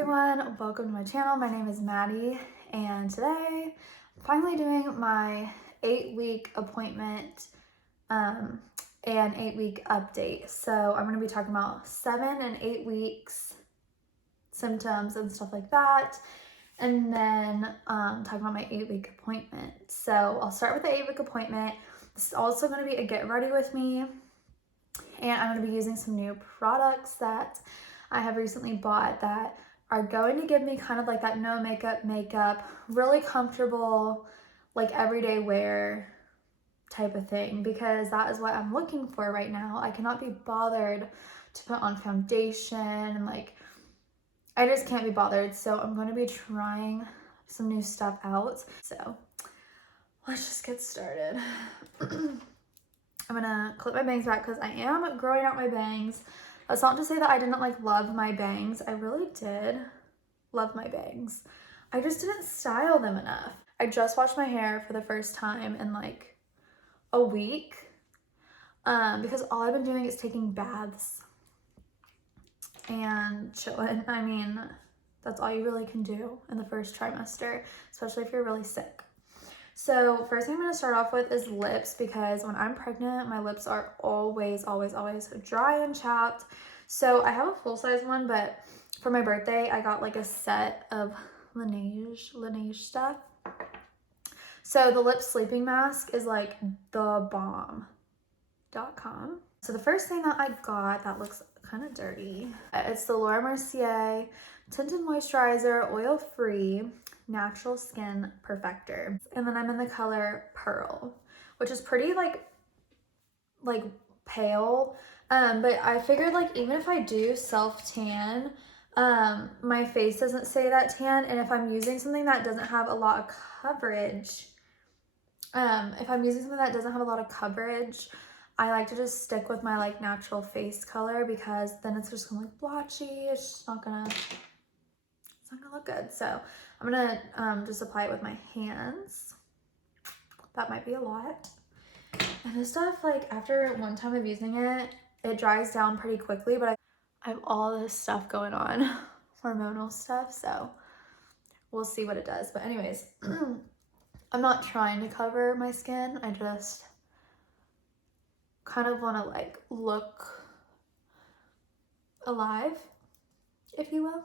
everyone, welcome to my channel. My name is Maddie and today I'm finally doing my 8-week appointment and 8-week update. So I'm going to be talking about 7 and 8 weeks symptoms and stuff like that, and then talking about my 8-week appointment. So I'll start with the 8-week appointment. This is also going to be a get ready with me, and I'm going to be using some new products that I have recently bought that are going to give me kind of like that no makeup, really comfortable, like everyday wear type of thing, because that is what I'm looking for right now. I cannot be bothered to put on foundation and like, I just can't be bothered. So I'm going to be trying some new stuff out. So let's just get started. I'm gonna clip my bangs back because I am growing out my bangs. That's not to say that I didn't like love my bangs. I really did love my bangs. I just didn't style them enough. I just washed my hair for the first time in like a week because all I've been doing is taking baths and chilling. I mean, that's all you really can do in the first trimester, especially if you're really sick. So first thing I'm going to start off with is lips, because when I'm pregnant, my lips are always dry and chapped. So I have a full-size one, but for my birthday, I got like a set of Laneige stuff. So the lip sleeping mask is like the bomb.com. So the first thing that I got that looks kind of dirty, it's the Laura Mercier Tinted Moisturizer Oil-Free Natural Skin Perfector, and then I'm in the color Pearl, which is pretty like pale, but I figured like even if I do self tan, my face doesn't stay that tan, and if I'm using something that doesn't have a lot of coverage, I like to just stick with my like natural face color, because then it's just gonna look blotchy. It's just not gonna look good. So I'm gonna just apply it with my hands. That might be a lot. And this stuff, like after one time of using it, it dries down pretty quickly, but I have all this stuff going on, hormonal stuff, so we'll see what it does. But anyways, I'm not trying to cover my skin. I just kind of want to like look alive, if you will.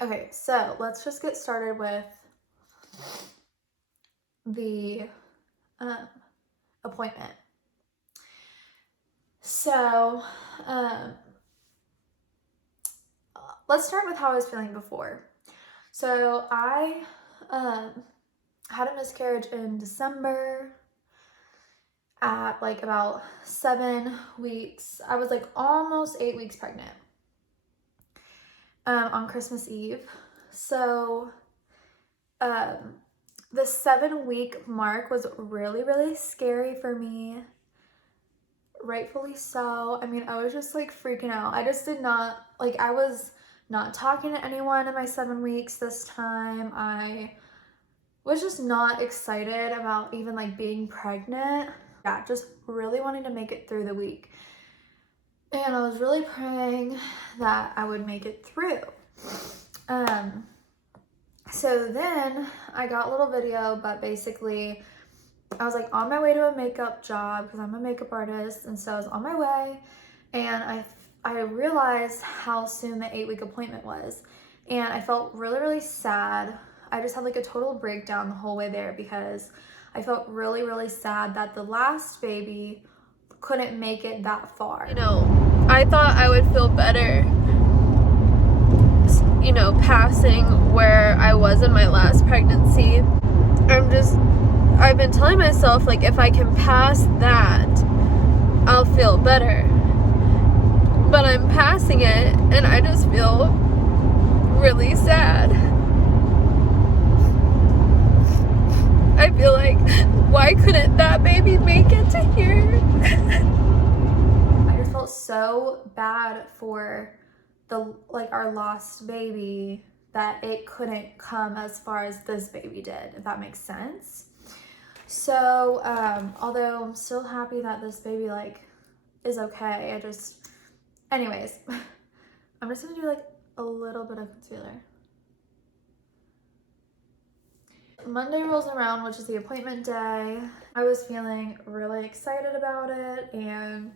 Okay, so let's just get started with the appointment. So let's start with how I was feeling before. So I had a miscarriage in December at like about 7 weeks. I was like almost 8 weeks pregnant on Christmas Eve. So the 7-week mark was really scary for me, rightfully so. I mean, I was just like freaking out. I just did not, like, I was not talking to anyone in my 7 weeks this time. I was just not excited about even like being pregnant. Yeah, just really wanting to make it through the week. And I was really praying that I would make it through. So then I got a little video, but basically I was like on my way to a makeup job because I'm a makeup artist, and so I was on my way, and I realized how soon the 8-week appointment was, and I felt really sad. I just had like a total breakdown the whole way there because I felt really sad that the last baby couldn't make it that far. You know, I thought I would feel better, you know, passing where I was in my last pregnancy. I've been telling myself, like, if I can pass that, I'll feel better. But I'm passing it, and I just feel really sad. I feel like, why couldn't that baby make it to here? I just felt so bad for our lost baby that it couldn't come as far as this baby did, if that makes sense. So although I'm still happy that this baby like is okay, anyways, I'm just gonna do like a little bit of concealer. Monday rolls around, which is the appointment day. I was feeling really excited about it, and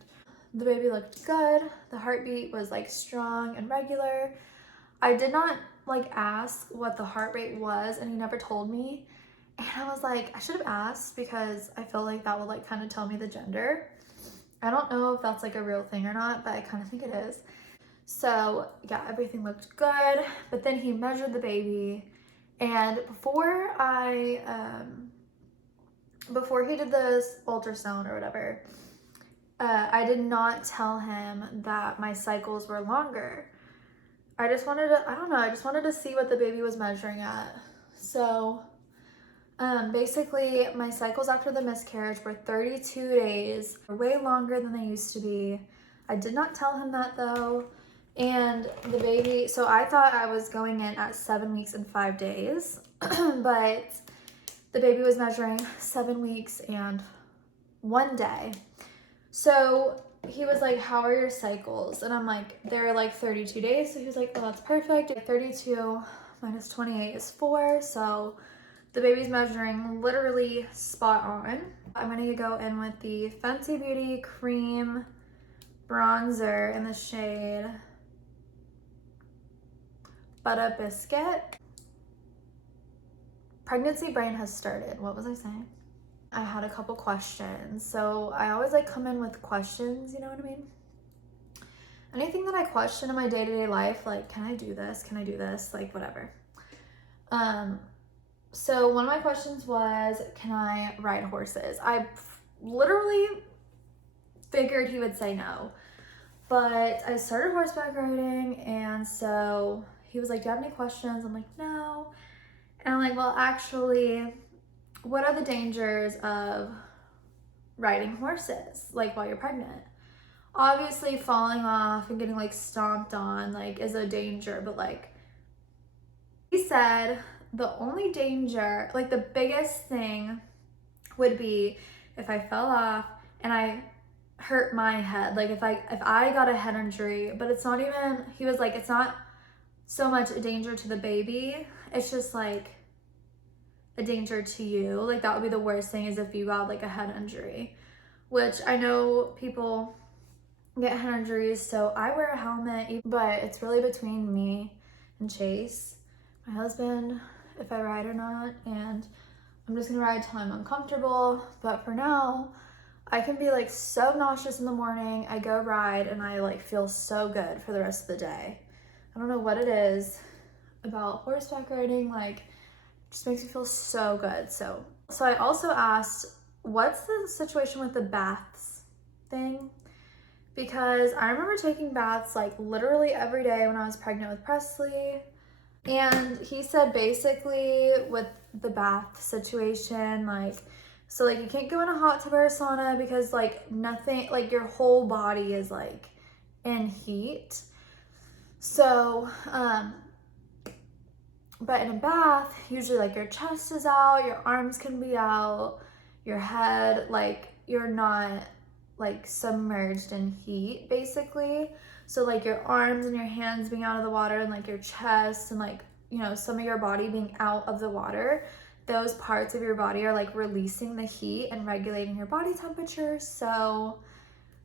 the baby looked good. The heartbeat was like strong and regular. I did not like ask what the heart rate was, and he never told me. And I was like, I should have asked, because I feel like that would like kind of tell me the gender. I don't know if that's like a real thing or not, but I kind of think it is. So yeah, everything looked good. But then he measured the baby, and before he did this ultrasound or whatever, I did not tell him that my cycles were longer. I just wanted to, I don't know, I just wanted to see what the baby was measuring at. So basically my cycles after the miscarriage were 32 days, way longer than they used to be. I did not tell him that though. And the baby, so I thought I was going in at 7 weeks and 5 days, but the baby was measuring 7 weeks and 1 day. So he was like, how are your cycles? And I'm like, they're like 32 days. So he was like, oh, that's perfect. 32 minus 28 is 4. So the baby's measuring literally spot on. I'm gonna go in with the Fenty Beauty Cream Bronzer in the shade Butter Biscuit. Pregnancy brain has started. What was I saying? I had a couple questions. So I always like come in with questions, you know what I mean? Anything that I question in my day-to-day life, like, can I do this? Can I do this? Like, whatever. So one of my questions was, can I ride horses? I literally figured he would say no. But I started horseback riding, and so he was like, do you have any questions? I'm like, no. And I'm like, well, actually, what are the dangers of riding horses, like, while you're pregnant? Obviously, falling off and getting, like, stomped on, like, is a danger, but, like, he said the only danger, like, the biggest thing would be if I fell off and I hurt my head. Like, if I got a head injury, but it's not even, he was like, it's not so much a danger to the baby, it's just like a danger to you. Like, that would be the worst thing, is if you got like a head injury, which I know people get head injuries, so I wear a helmet, but it's really between me and Chase, my husband, if I ride or not. And I'm just gonna ride till I'm uncomfortable, but for now I can be like so nauseous in the morning, I go ride and I like feel so good for the rest of the day. I don't know what it is about horseback riding, like, just makes me feel so good. So I also asked, what's the situation with the baths thing? Because I remember taking baths like literally every day when I was pregnant with Presley. And he said basically with the bath situation, like, so like you can't go in a hot tub or a sauna because like nothing, like your whole body is like in heat. So, but in a bath, usually like your chest is out, your arms can be out, your head, like you're not like submerged in heat basically. So like your arms and your hands being out of the water, and like your chest and like, you know, some of your body being out of the water, those parts of your body are like releasing the heat and regulating your body temperature. So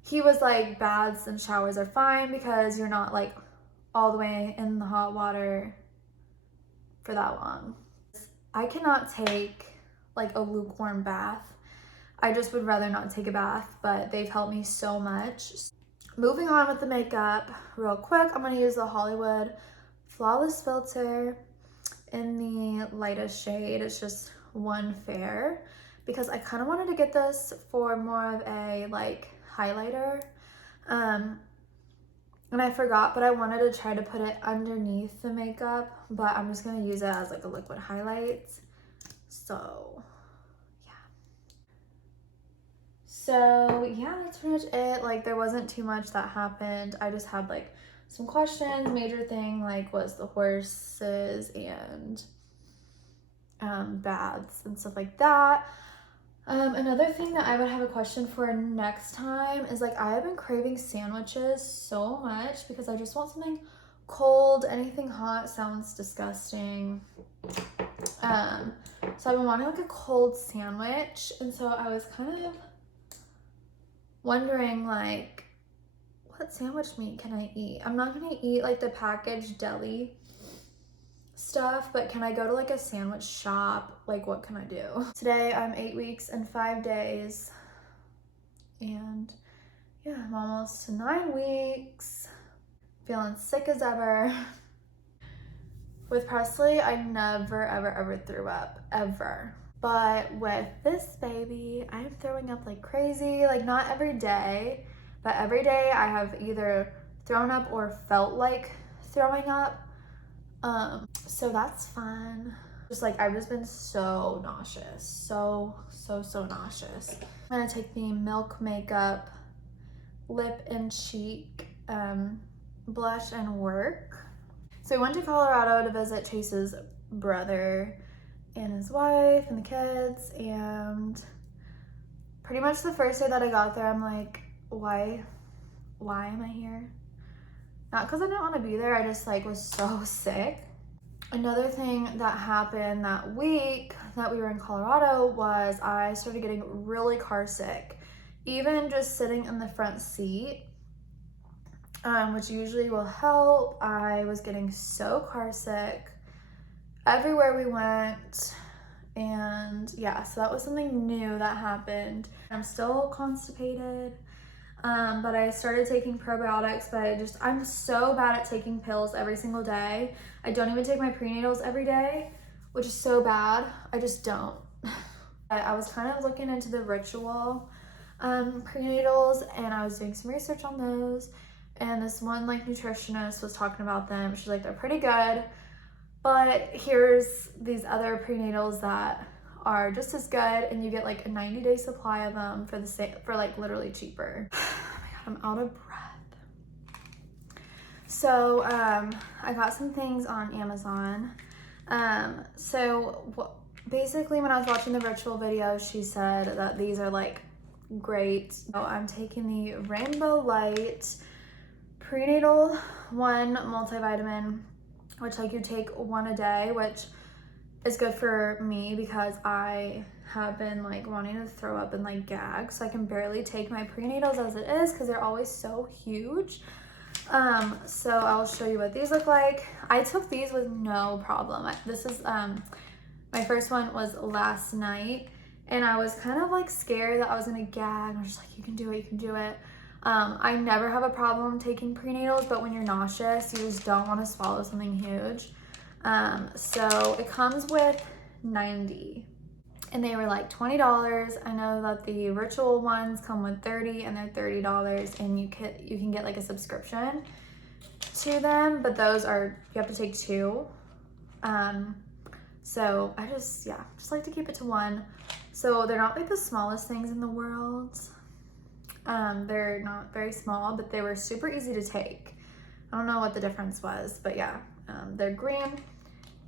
he was like, baths and showers are fine because you're not like all the way in the hot water for that long. I cannot take like a lukewarm bath. I just would rather not take a bath, but they've helped me so much. Moving on with the makeup real quick, I'm going to use the Hollywood Flawless Filter in the lightest shade. It's just One Fair, because I kind of wanted to get this for more of a like highlighter. And I forgot, but I wanted to try to put it underneath the makeup, but I'm just going to use it as like a liquid highlight. So yeah, that's pretty much it. Like, there wasn't too much that happened. I just had like some questions. Major thing like was the horses and baths and stuff like that. Another thing that I would have a question for next time is like, I have been craving sandwiches so much because I just want something cold. Anything hot sounds disgusting. So I've been wanting like a cold sandwich, and so I was kind of wondering like, what sandwich meat can I eat? I'm not gonna eat like the packaged deli stuff, but can I go to like a sandwich shop? Like, what can I do? Today I'm 8 weeks and 5 days, and yeah, I'm almost to 9 weeks. Feeling sick as ever. With Presley, I never, ever threw up, ever. But with this baby, I'm throwing up like crazy. Like, not every day, but every day I have either thrown up or felt like throwing up. So that's fun. Just like, I've just been so nauseous. So nauseous. I'm gonna take the Milk Makeup Lip and Cheek blush and work. So we went to Colorado to visit Chase's brother and his wife and the kids, and pretty much the first day that I got there, I'm like, why am I here? Not because I didn't want to be there, I just like was so sick. Another thing that happened that week that we were in Colorado was I started getting really car sick. Even just sitting in the front seat, which usually will help. I was getting so car sick everywhere we went, and yeah, so that was something new that happened. I'm still constipated, but I started taking probiotics, but I'm so bad at taking pills every single day. I don't even take my prenatals every day, which is so bad. I just don't. I was kind of looking into the Ritual prenatals, and I was doing some research on those, and this one like nutritionist was talking about them. She's like, they're pretty good, but here's these other prenatals that are just as good, and you get like a 90-day supply of them for the same, for like literally cheaper. Oh my god, I'm out of breath. So I got some things on Amazon. Basically when I was watching the Ritual video, she said that these are like great. So I'm taking the Rainbow Light Prenatal 1 multivitamin, which like you take one a day, which is good for me because I have been like wanting to throw up and like gag, so I can barely take my prenatals as it is because they're always so huge. So I'll show you what these look like. I took these with no problem. This is my first one was last night, and I was kind of like scared that I was gonna gag. I was just like, you can do it, you can do it. I never have a problem taking prenatals, but when you're nauseous, you just don't want to swallow something huge. So it comes with 90, and they were like $20. I know that the Ritual ones come with 30, and they're $30, and you can get like a subscription to them, but those are, you have to take 2. So I just like to keep it to 1. So they're not like the smallest things in the world. They're not very small, but they were super easy to take. I don't know what the difference was, but yeah, they're green.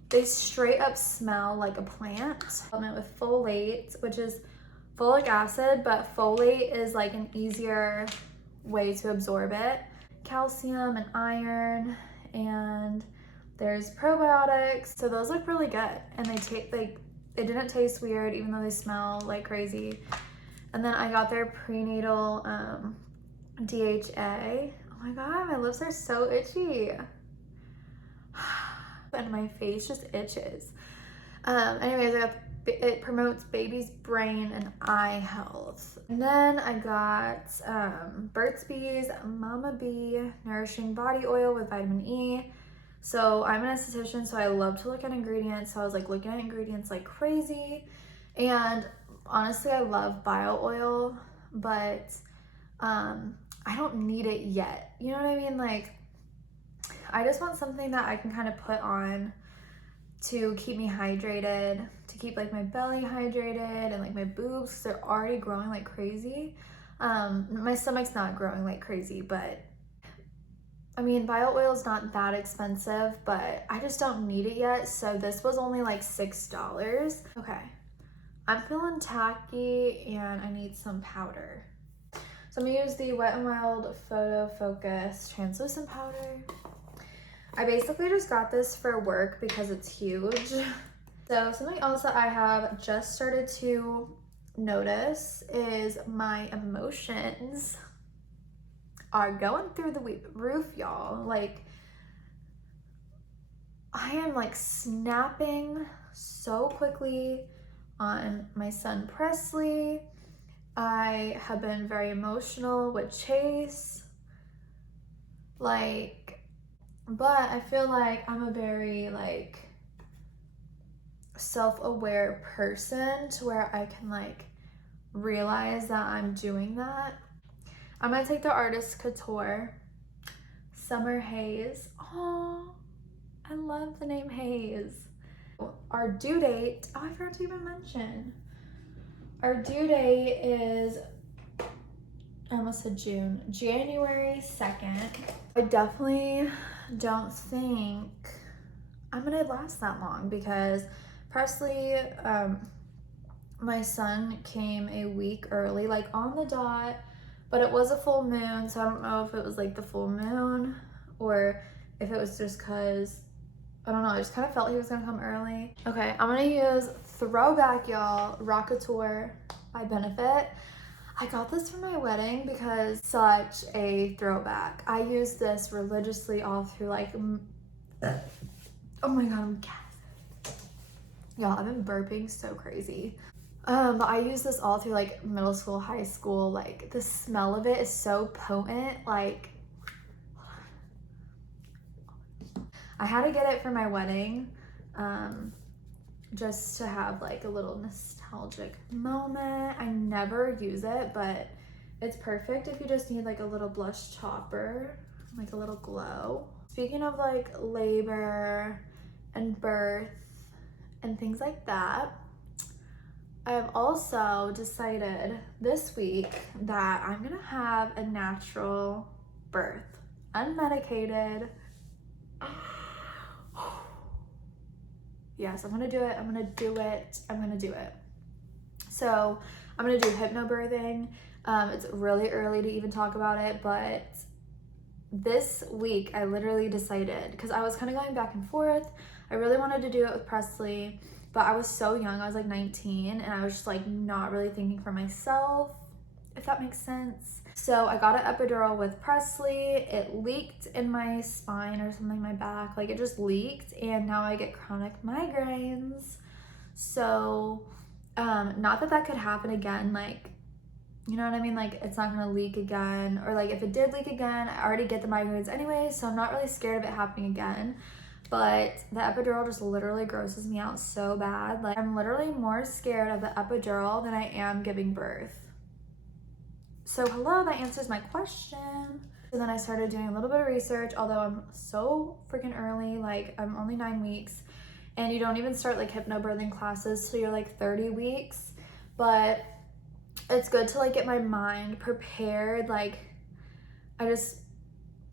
They straight up smell like a plant. With folate, which is folic acid, but folate is like an easier way to absorb it. Calcium and iron, and there's probiotics. So those look really good, and they didn't taste weird, even though they smell like crazy. And then I got their prenatal DHA. Oh my god, my lips are so itchy. And my face just itches. Anyways, it promotes baby's brain and eye health. And then I got Burt's Bees Mama Bee Nourishing Body Oil with vitamin E. So I'm an esthetician, so I love to look at ingredients. So I was like looking at ingredients like crazy. And honestly, I love bio oil, but I don't need it yet. You know what I mean? Like, I just want something that I can kind of put on to keep me hydrated, to keep like my belly hydrated and like my boobs, because they're already growing like crazy. My stomach's not growing like crazy, but I mean, bio oil is not that expensive, but I just don't need it yet. So this was only like $6. Okay, I'm feeling tacky and I need some powder. So I'm gonna use the Wet n Wild Photo Focus translucent powder. I basically just got this for work because it's huge. So something else that I have just started to notice is my emotions are going through the roof, y'all. Like, I am like snapping so quickly on my son Presley. I have been very emotional with Chase. Like, but I feel like I'm a very like self-aware person to where I can like realize that I'm doing that. I'm gonna take the Artist Couture Summer Haze. Oh, I love the name Haze. Our due date, oh, I forgot to even mention. Our due date is, I almost said June, January 2nd. I definitely don't think I'm gonna last that long because Presley, my son came a week early, like on the dot, but it was a full moon, so I don't know if it was like the full moon or if it was just cause, I don't know, I just kind of felt he was gonna come early. Okay, I'm gonna use Throwback, y'all, Rockateur by Benefit. I got this for my wedding because it's such a throwback. I use this religiously all through like, oh my God, I'm gassed. Y'all, I've been burping so crazy. I use this all through like middle school, high school. Like the smell of it is so potent. Like, I had to get it for my wedding, just to have like a little nostalgic moment. I never use it, but it's perfect if you just need like a little blush topper, like a little glow. Speaking of like labor and birth and things like that, I have also decided this week that I'm gonna have a natural birth, unmedicated. Yes, I'm gonna do it, I'm gonna do it, I'm gonna do it. So I'm gonna do hypnobirthing. It's really early to even talk about it, but this week I literally decided, because I was kind of going back and forth. I really wanted to do it with Presley, but I was so young, I was like 19, and I was just like not really thinking for myself, if that makes sense. So I got an epidural with Presley. It leaked in my spine or something, my back, like it just leaked, and now I get chronic migraines. So not that that could happen again, like, you know what I mean? Like, it's not gonna leak again, or like if it did leak again, I already get the migraines anyway, so I'm not really scared of it happening again. But the epidural just literally grosses me out so bad. Like, I'm literally more scared of the epidural than I am giving birth. So hello, that answers my question. So then I started doing a little bit of research, although I'm so freaking early, like I'm only 9 weeks, and you don't even start like hypnobirthing classes till you're like 30 weeks. But it's good to like get my mind prepared. Like,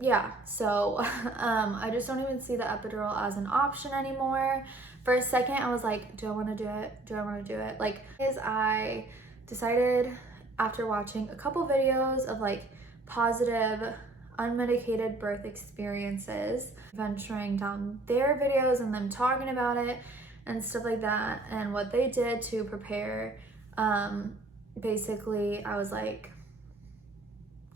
yeah, so I just don't even see the epidural as an option anymore. For a second, I was like, do I want to do it? Do I want to do it? Like, I decided after watching a couple videos of like positive unmedicated birth experiences, venturing down their videos and them talking about it and stuff like that, and what they did to prepare, basically I was like,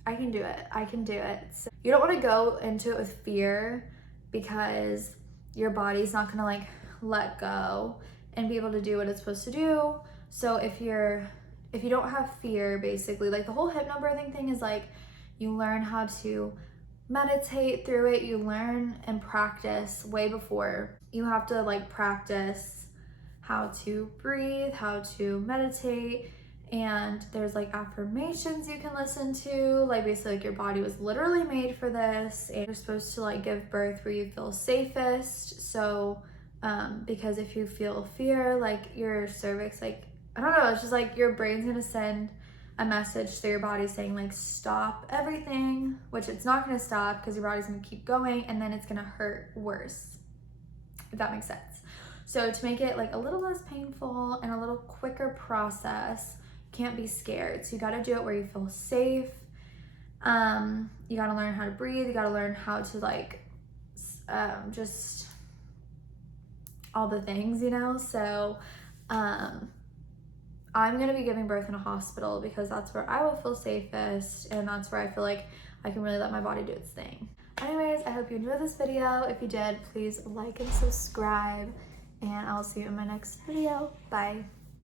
I can do it. I can do it. So you don't want to go into it with fear, because your body's not going to like let go and be able to do what it's supposed to do. So if you don't have fear, basically, like the whole hypnobirthing thing is like, you learn how to meditate through it. You learn and practice way before. You have to like practice how to breathe, how to meditate. And there's like affirmations you can listen to, like basically like your body was literally made for this, and you're supposed to like give birth where you feel safest. So because if you feel fear, like your cervix, like, I don't know, it's just like your brain's gonna send a message to your body saying like, stop everything, which it's not gonna stop because your body's gonna keep going, and then it's gonna hurt worse, if that makes sense. So to make it like a little less painful and a little quicker process, can't be scared. So you got to do it where you feel safe. You got to learn how to breathe. You got to learn how to like just all the things, you know? So I'm gonna be giving birth in a hospital because that's where I will feel safest, and that's where I feel like I can really let my body do its thing. Anyways, I hope you enjoyed this video. If you did, please like and subscribe, and I'll see you in my next video. Bye.